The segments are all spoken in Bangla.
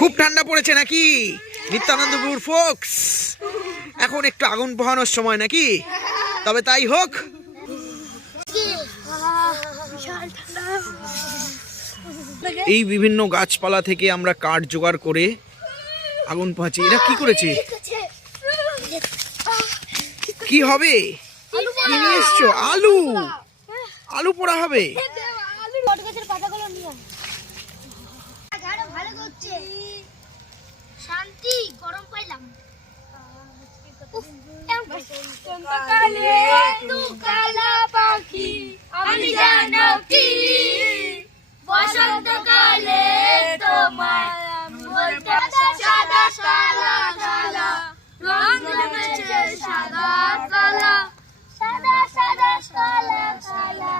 খুব ঠান্ডা পড়েছে নাকি নিত্যানন্দপুর ফোকস? এখন একটু আগুন পোহানোর সময় নাকি? তবে তাই হোক। এই বিভিন্ন গাছপালা থেকে আমরা কাঠ জোগাড় করে আগুন পোহাচ্ছি। এরা কি করেছে? কি হবে? কি নিয়ে এসছো? আলু? আলু পোড়া হবে? শান্তি গরম পাইলাম। পাখি আমি জানো কি বসন্তকালে তোমার সাদা কালা কালা রং জমেছে সাদা কালা সাদা সাদা কালা কালা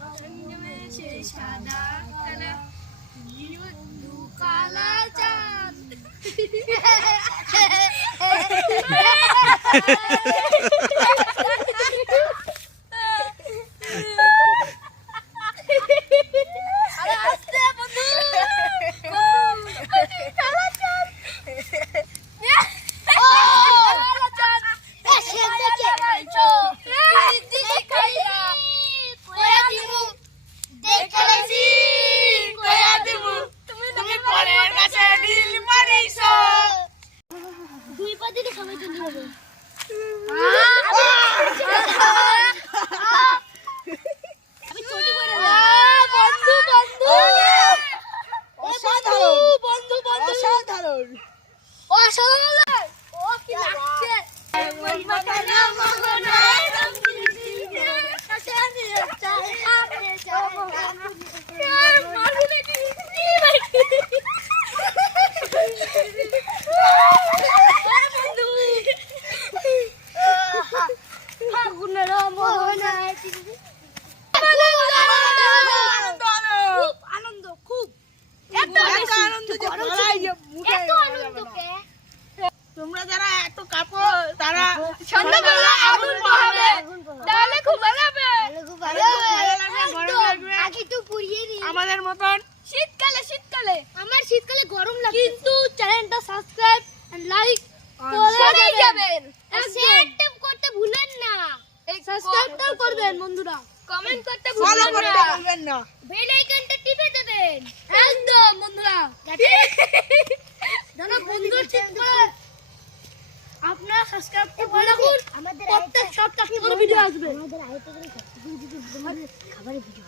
রং জমেছে সাদা কালা দু কালা চাঁদ। তোমরা যারা এত কাঁপো তারা সন্ধ্যাবেলা আগুন পোহাবে, তাহলে খুব ভালো হবে। আমাদের মতন শীতকালে আমার শীতকালে গরম লাগে, কিন্তু চ্যানেলটা সাবস্ক্রাইব এন্ড লাইক করে যাবেন। শেয়ার করতে ভুলেন না, সাবস্ক্রাইবটাও করবেন বন্ধুরা, কমেন্ট করতে ভুলবেন না, বেল আইকনটা টিপে দেবেন একদম বন্ধুরা, যারা বন্ধুরা ঠিক করে আপনারা সাবস্ক্রাইব করে রাখুন। আমাদের প্রত্যেক সপ্তাহে ভিডিও আসবে। আমাদের আইতে করে খাবারের ভিডিও